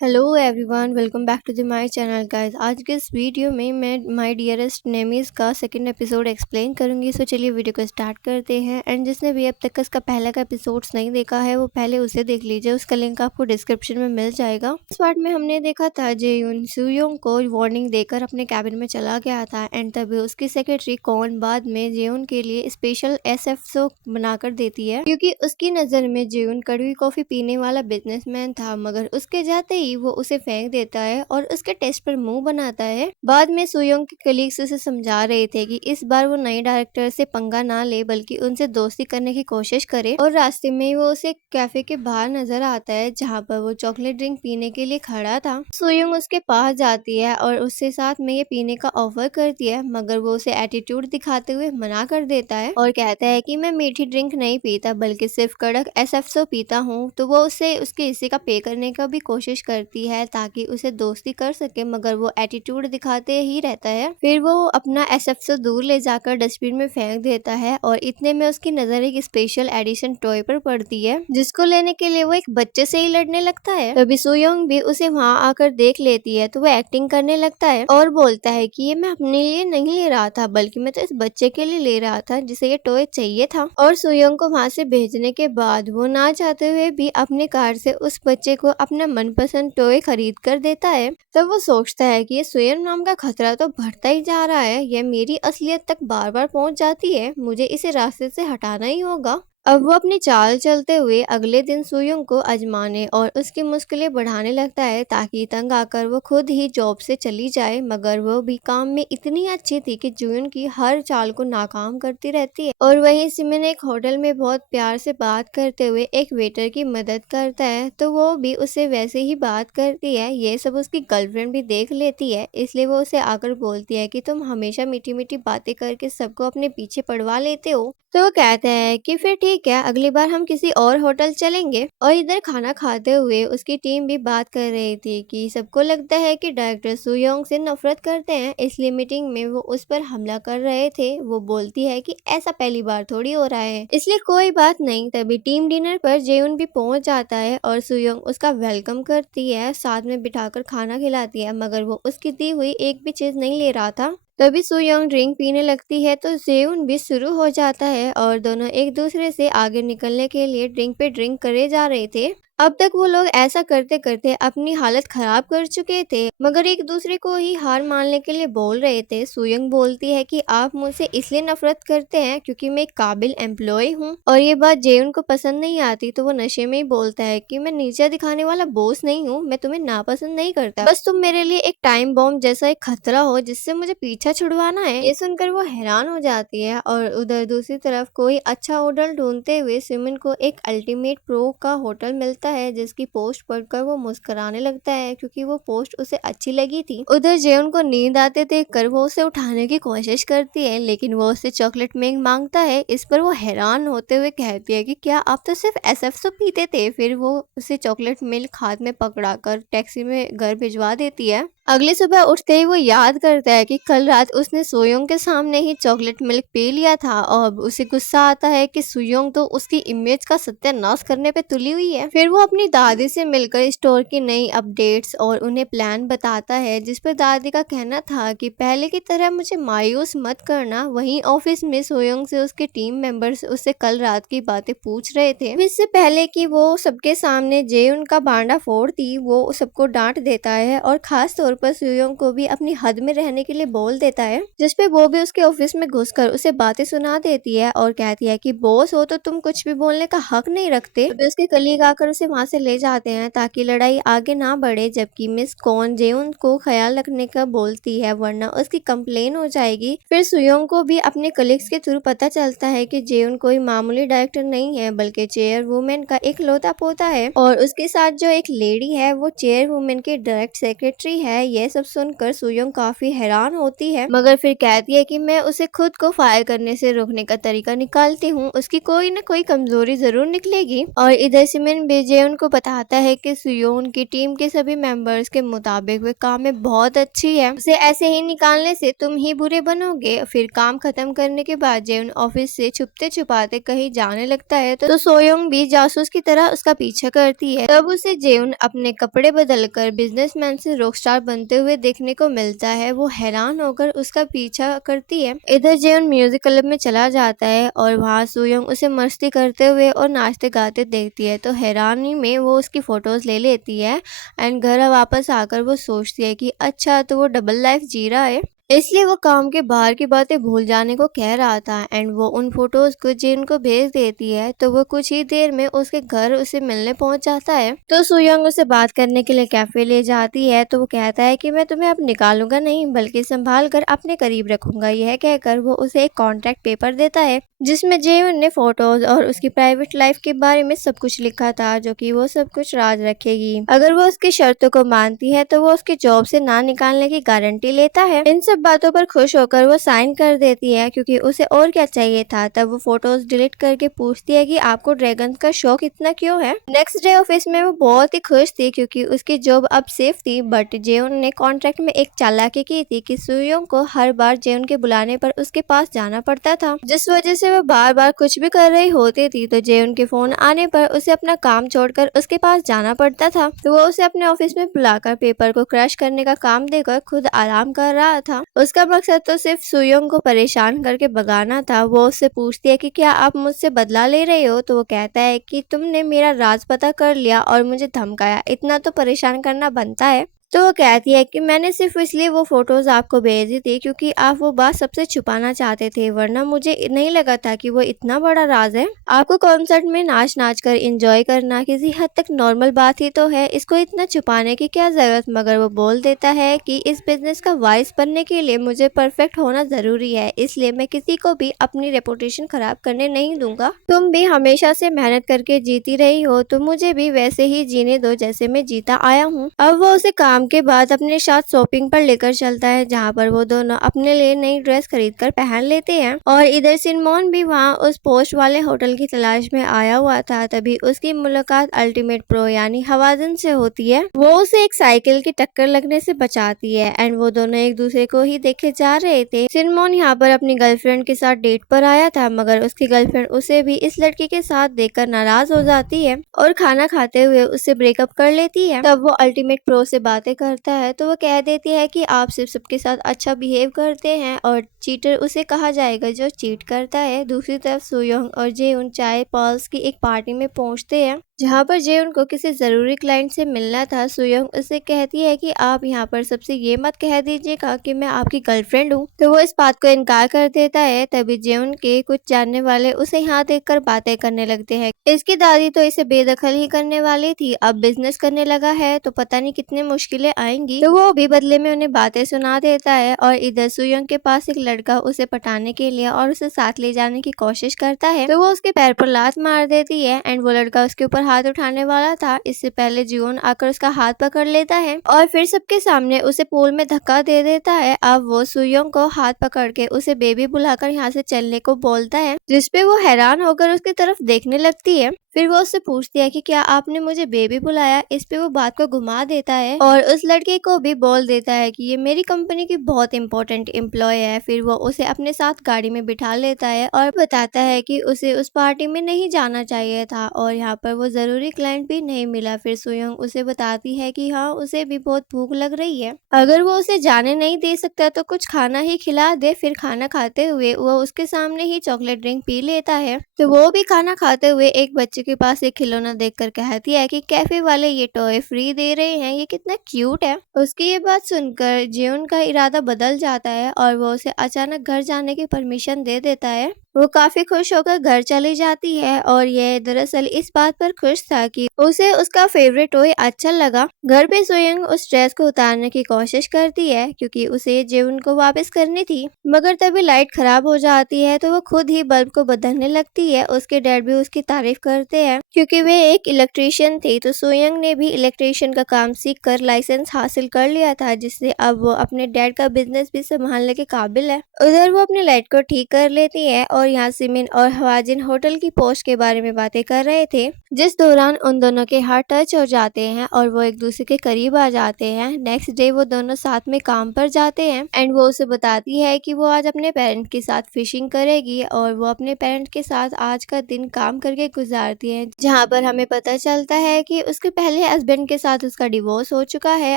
Hello everyone, welcome back to the my channel guys. आज के इस वीडियो में मैं माय डियरेस्ट नेमीज का सेकंड एपिसोड एक्सप्लेन करूंगी। सो चलिए वीडियो को स्टार्ट करते हैं। एंड जिसने भी अब तक इसका पहला का एपिसोड्स नहीं देखा है वो पहले उसे देख लीजिए, उसका लिंक आपको डिस्क्रिप्शन में मिल जाएगा। इस पार्ट में हमने देखा था जेयून सुयोंग को वार्निंग देकर अपने कैबिन में चला गया था एंड तभी उसकी सेक्रेटरी कौन बाद में जेयून के लिए स्पेशल एसएफओ बनाकर देती है, क्योंकि उसकी नजर में जेयून कड़वी कॉफी पीने वाला बिजनेसमैन था। मगर उसके जाते ही वो उसे फेंक देता है और उसके टेस्ट पर मुंह बनाता है। बाद में सुयोंग के कलीग्स उसे समझा रहे थे कि इस बार वो नए डायरेक्टर से पंगा ना ले बल्कि उनसे दोस्ती करने की कोशिश करे। और रास्ते में वो उसे कैफे के बाहर नजर आता है जहाँ पर वो चॉकलेट ड्रिंक पीने के लिए खड़ा था। सुयोंग उसके पास जाती है और उससे साथ में ये पीने का ऑफर करती है, मगर वो उसे एटीट्यूड दिखाते हुए मना कर देता है और कहता है कि मैं मीठी ड्रिंक नहीं पीता बल्कि सिर्फ कड़क एसएफओ पीता हूँ। तो वो उसे उसके हिस्से का पे करने का भी कोशिश करती है ताकि उसे दोस्ती कर सके, मगर वो एटीट्यूड दिखाते ही रहता है। फिर वो अपना एसएफओ दूर ले जाकर डस्टबिन में फेंक देता है और इतने में उसकी नजर एक स्पेशल एडिशन टॉय पर पड़ती है जिसको लेने के लिए वो एक बच्चे से ही लड़ने लगता है। तभी सुयोंग भी उसे वहाँ आकर देख लेती है तो वो एक्टिंग करने लगता है और बोलता है कि ये मैं अपने लिए नहीं ले रहा था बल्कि मैं तो इस बच्चे के लिए ले रहा था जिसे ये टॉय चाहिए था। और सुयोंग को वहाँ से भेजने के बाद वो ना चाहते हुए भी अपने कार से उस बच्चे को अपना मनपसंद टॉय खरीद कर देता है। तब वो सोचता है कि ये स्वयं नाम का खतरा तो बढ़ता ही जा रहा है, यह मेरी असलियत तक बार बार पहुंच जाती है, मुझे इसे रास्ते से हटाना ही होगा। अब वो अपनी चाल चलते हुए अगले दिन सुयोंग को आजमाने और उसकी मुश्किलें बढ़ाने लगता है ताकि तंग आकर वो खुद ही जॉब से चली जाए। मगर वो भी काम में इतनी अच्छी थी कि जुयन की हर चाल को नाकाम करती रहती है। और वहीं सिमन एक होटल में बहुत प्यार से बात करते हुए एक वेटर की मदद करता है तो वो भी उससे वैसे ही बात करती है। ये सब उसकी गर्लफ्रेंड भी देख लेती है, इसलिए वो उसे आकर बोलती है कि तुम हमेशा मीठी मीठी बातें करके सबको अपने पीछे पड़वा लेते हो। तो वो कहते हैं कि फिर ठीक है, अगली बार हम किसी और होटल चलेंगे। और इधर खाना खाते हुए उसकी टीम भी बात कर रही थी कि सबको लगता है कि डायरेक्टर सुयोंग से नफरत करते हैं, इसलिए मीटिंग में वो उस पर हमला कर रहे थे। वो बोलती है कि ऐसा पहली बार थोड़ी हो रहा है, इसलिए कोई बात नहीं। तभी टीम डिनर पर जेउन भी पहुंच जाता है और सुयोंग उसका वेलकम करती है, साथ में बिठाकर खाना खिलाती है, मगर वो उसकी दी हुई एक भी चीज नहीं ले रहा था। तभी सुयोंग ड्रिंक पीने लगती है तो जेउन भी शुरू हो जाता है और दोनों एक दूसरे से आगे निकलने के लिए ड्रिंक पे ड्रिंक करे जा रहे थे। अब तक वो लोग ऐसा करते करते अपनी हालत खराब कर चुके थे, मगर एक दूसरे को ही हार मानने के लिए बोल रहे थे। सुयोंग बोलती है कि आप मुझसे इसलिए नफरत करते हैं क्योंकि मैं एक काबिल एम्प्लॉय हूँ, और ये बात जेउन को पसंद नहीं आती तो वो नशे में ही बोलता है कि मैं नीचा दिखाने वाला बॉस नहीं हूँ, मैं तुम्हें नापसंद नहीं करता, बस तुम मेरे लिए एक टाइम बॉम्ब जैसा एक खतरा हो जिससे मुझे पीछा छुड़वाना है। ये सुनकर वो हैरान हो जाती है और उधर दूसरी तरफ कोई अच्छा होटल ढूंढते हुए सिमन को एक अल्टीमेट प्रो का होटल मिलता है जिसकी पोस्ट पढ़कर वो मुस्कुराने लगता है क्योंकि वो पोस्ट उसे अच्छी लगी थी। उधर जेउन को नींद आते देखकर वो उसे उठाने की कोशिश करती है लेकिन वो उससे चॉकलेट मिल्क मांगता है। इस पर वो हैरान होते हुए कहती है कि क्या आप तो सिर्फ एसएफओ पीते थे। फिर वो उसे चॉकलेट मिल्क हाथ में पकड़ाकर टैक्सी में घर भिजवा देती है। अगली सुबह उठते ही वो याद करता है कि कल रात उसने सुयोंग के सामने ही चॉकलेट मिल्क पी लिया था और उसे गुस्सा आता है कि सुयोंग तो उसकी इमेज का सत्यानाश करने पे तुली हुई है। फिर वो अपनी दादी से मिलकर स्टोर की नई अपडेट्स और उन्हें प्लान बताता है, जिस पर दादी का कहना था कि पहले की तरह मुझे मायूस मत करना। वहीं ऑफिस में सुयोंग से उसके टीम मेंबर्स उससे कल रात की बातें पूछ रहे थे। इससे पहले कि वो सबके सामने जे उनका भांडा फोड़ती, वो सबको डांट देता है और खास तौर पर सुयोंग को भी अपनी हद में रहने के लिए बोल देता है, जिसपे वो भी उसके ऑफिस में घुसकर उसे बातें सुना देती है और कहती है कि बॉस हो तो तुम कुछ भी बोलने का हक नहीं रखते। तो उसके कलीग आकर उसे वहां से ले जाते हैं ताकि लड़ाई आगे ना बढ़े, जबकि मिस कॉन जेउन को ख्याल रखने का बोलती है वरना उसकी कंप्लेन हो जाएगी। फिर सुयोंग को भी अपने कलीग्स के थ्रू पता चलता है कि जेउन कोई मामूली डायरेक्टर नहीं है बल्कि चेयरवुमेन का एक लौता पोता है और उसके साथ जो एक लेडी है वो चेयरवुमेन की डायरेक्ट सेक्रेटरी है। है। यह सब सुनकर सुयोंग काफी हैरान होती है, मगर फिर कहती है कि मैं उसे खुद को फायर करने से रोकने का तरीका निकालती हूँ, उसकी कोई न कोई कमजोरी जरूर निकलेगी। और इधर सिमिन भी जेउन को बताता है कि सुयोन की टीम के सभी मेंबर्स के मुताबिक वे काम में बहुत अच्छी है, उसे ऐसे ही निकालने से तुम ही बुरे बनोगे। फिर काम खत्म करने के बाद जेउन ऑफिस से छुपते छुपाते कहीं जाने लगता है तो सोयोंग भी जासूस की तरह उसका पीछा करती है। तब उसे जेउन अपने कपड़े बदलकर बिजनेसमैन से रॉकस्टार बनते हुए देखने को मिलता है। वो हैरान होकर उसका पीछा करती है। इधर जेउन म्यूजिक क्लब में चला जाता है और वहाँ सोयोंग उसे मस्ती करते हुए और नाचते गाते देखती है तो हैरानी में वो उसकी फोटोज ले लेती है एंड घर वापस आकर वो सोचती है कि अच्छा तो वो डबल लाइफ जी रहा है, इसलिए वो काम के बाहर की बातें भूल जाने को कह रहा था। एंड वो उन फोटोज को जिन को भेज देती है तो वो कुछ ही देर में उसके घर उसे मिलने पहुंच जाता है। तो सुयोंग उसे बात करने के लिए कैफे ले जाती है तो वो कहता है कि मैं तुम्हें अब निकालूंगा नहीं बल्कि संभाल कर अपने करीब रखूंगा। यह कहकर वो उसे एक कॉन्ट्रैक्ट पेपर देता है जिसमें जेवन ने फोटोज और उसकी प्राइवेट लाइफ के बारे में सब कुछ लिखा था, जो कि वो सब कुछ राज रखेगी। अगर वो उसकी शर्तों को मानती है तो वो उसकी जॉब से ना निकालने की गारंटी लेता है। इन सब बातों पर खुश होकर वो साइन कर देती है क्योंकि उसे और क्या चाहिए था। तब वो फोटोज डिलीट करके पूछती है कि आपको ड्रैगन का शौक इतना क्यों है। नेक्स्ट डे ऑफिस में वो बहुत ही खुश थी क्योंकि उसकी जॉब अब सेफ थी, बट जेवन ने कॉन्ट्रैक्ट में एक चालाकी की थी कि सुयोंग को हर बार जेवन के बुलाने पर उसके पास जाना पड़ता था, जिस वजह से वो बार बार कुछ भी कर रही होती थी तो जेवन के फोन आने पर उसे अपना काम छोड़कर उसके पास जाना पड़ता था। तो वो उसे अपने ऑफिस में बुलाकर पेपर को क्रश करने का काम देकर खुद आराम कर रहा था। उसका मकसद तो सिर्फ सुयोंग को परेशान करके भगाना था। वो उससे पूछती है कि क्या आप मुझसे बदला ले रहे हो, तो वो कहता है कि तुमने मेरा राज पता कर लिया और मुझे धमकाया, इतना तो परेशान करना बनता है। तो वो कहती है कि मैंने सिर्फ इसलिए वो फोटोज आपको भेजी थी क्योंकि आप वो बात सबसे छुपाना चाहते थे, वरना मुझे नहीं लगा था कि वो इतना बड़ा राज है। आपको कॉन्सर्ट में नाच नाच कर एंजॉय करना किसी हद तक नॉर्मल बात ही तो है, इसको इतना छुपाने की क्या जरूरत। मगर वो बोल देता है कि इस बिजनेस का वाइस बनने के लिए मुझे परफेक्ट होना जरूरी है, इसलिए मैं किसी को भी अपनी रेपुटेशन खराब करने नहीं दूंगा। तुम भी हमेशा से मेहनत करके जीती रही हो तो मुझे भी वैसे ही जीने दो जैसे मैं जीता आया हूँ। अब वो उसे काम के बाद अपने साथ शॉपिंग पर लेकर चलता है जहाँ पर वो दोनों अपने लिए नई ड्रेस खरीदकर पहन लेते हैं। और इधर सिनमोन भी वहाँ उस पोस्ट वाले होटल की तलाश में आया हुआ था। तभी उसकी मुलाकात अल्टीमेट प्रो यानी हवाजन से होती है। वो उसे एक साइकिल की टक्कर लगने से बचाती है एंड वो दोनों एक दूसरे को ही देखे जा रहे थे। सिनमोन यहाँ पर अपनी गर्लफ्रेंड के साथ डेट पर आया था, मगर उसकी गर्लफ्रेंड उसे भी इस लड़की के साथ देखकर नाराज हो जाती है और खाना खाते हुए उससे ब्रेकअप कर लेती है। तब वो अल्टीमेट प्रो से बातें करता है तो वो कह देती है कि आप सिर्फ सबके साथ अच्छा बिहेव करते हैं और चीटर उसे कहा जाएगा जो चीट करता है। दूसरी तरफ सुयोंग और जेउन चाय पॉल्स की एक पार्टी में पहुंचते हैं जहां पर जेउन को किसी जरूरी क्लाइंट से मिलना था। सुयोंग उसे कहती है कि आप यहाँ पर सबसे ये मत कह दीजिएगा कि मैं आपकी गर्लफ्रेंड हूँ, तो वो इस बात को इनकार कर देता है। तभी जेउन के कुछ जानने वाले उसे यहाँ देखकर बातें करने लगते हैं। इसकी दादी तो इसे बेदखल ही करने वाली थी, अब बिजनेस करने लगा है तो पता नहीं कितनी मुश्किलें आएंगी। तो वो भी बदले में उन्हें बातें सुना देता है। और इधर सुयोंग के पास एक लड़का उसे पटाने के लिए और उसे साथ ले जाने की कोशिश करता है तो वो उसके पैर पर लात मार देती है एंड वो लड़का उसके ऊपर हाथ उठाने वाला था। इससे पहले जियोन आकर उसका हाथ पकड़ लेता है और फिर सबके सामने उसे पूल में धक्का दे देता है। अब वो सुयोंग को हाथ पकड़ के उसे बेबी बुलाकर यहाँ से चलने को बोलता है, जिसपे वो हैरान होकर उसकी तरफ देखने लगती है। फिर वो उससे पूछती है कि क्या आपने मुझे बेबी बुलाया। इस पे वो बात को घुमा देता है और उस लड़के को भी बोल देता है कि ये मेरी कंपनी की बहुत इंपॉर्टेंट एम्प्लॉय है। फिर वो उसे अपने साथ गाड़ी में बिठा लेता है और बताता है कि उसे उस पार्टी में नहीं जाना चाहिए था और यहाँ पर वो जरूरी क्लाइंट भी नहीं मिला। फिर सुयोंग उसे बताती है कि हाँ उसे भी बहुत भूख लग रही है, अगर वो उसे जाने नहीं दे सकता तो कुछ खाना ही खिला दे। फिर खाना खाते हुए वो उसके सामने ही चॉकलेट ड्रिंक पी लेता है। तो वो भी खाना खाते हुए एक बच्चे के पास एक खिलौना देखकर कहती है कि कैफे वाले ये टॉय फ्री दे रहे हैं, ये कितना क्यूट है। उसकी ये बात सुनकर जियोन का इरादा बदल जाता है और वो उसे अचानक घर जाने की परमिशन दे देता है। वो काफी खुश होकर घर चली जाती है और ये दरअसल इस बात पर खुश था कि उसे उसका फेवरेट टॉय अच्छा लगा। घर पे सोयंग उस ड्रेस को उतारने की कोशिश करती है क्योंकि उसे जेउन को वापस करनी थी, मगर तभी लाइट खराब हो जाती है तो वो खुद ही बल्ब को बदलने लगती है। उसके डैड भी उसकी तारीफ करते हैं क्योंकि वे एक इलेक्ट्रीशियन थे। तो सोयंग ने भी इलेक्ट्रीशियन का काम सीख कर लाइसेंस हासिल कर लिया था, जिससे अब वो अपने डैड का बिजनेस भी संभालने के काबिल है। उधर वो अपनी लाइट को ठीक कर लेती है और यहाँ सिमिन और हवाजिन होटल की पोस्ट के बारे में बातें कर रहे थे, जिस दौरान उन दोनों के हाथ टच हो जाते हैं और वो एक दूसरे के करीब आ जाते हैं। नेक्स्ट डे वो दोनों साथ में काम पर जाते हैं एंड वो उसे बताती है कि वो आज अपने पेरेंट के साथ फिशिंग करेगी और वो अपने पेरेंट के साथ आज का दिन काम करके गुजारती है, जहाँ पर हमें पता चलता है कि उसके पहले हस्बैंड के साथ उसका डिवोर्स हो चुका है।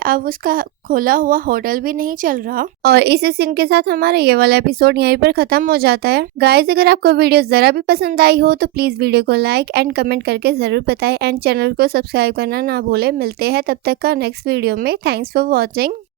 अब उसका खोला हुआ होटल भी नहीं चल रहा। और इस सीन के साथ हमारा ये वाला एपिसोड यहीं पर खत्म हो जाता है। गाइस, अगर आपको वीडियो जरा भी पसंद आई हो तो प्लीज वीडियो को लाइक एंड कमेंट करके जरूर बताएं एंड चैनल को सब्सक्राइब करना ना भूलें। मिलते हैं तब तक का नेक्स्ट वीडियो में। Thanks for watching.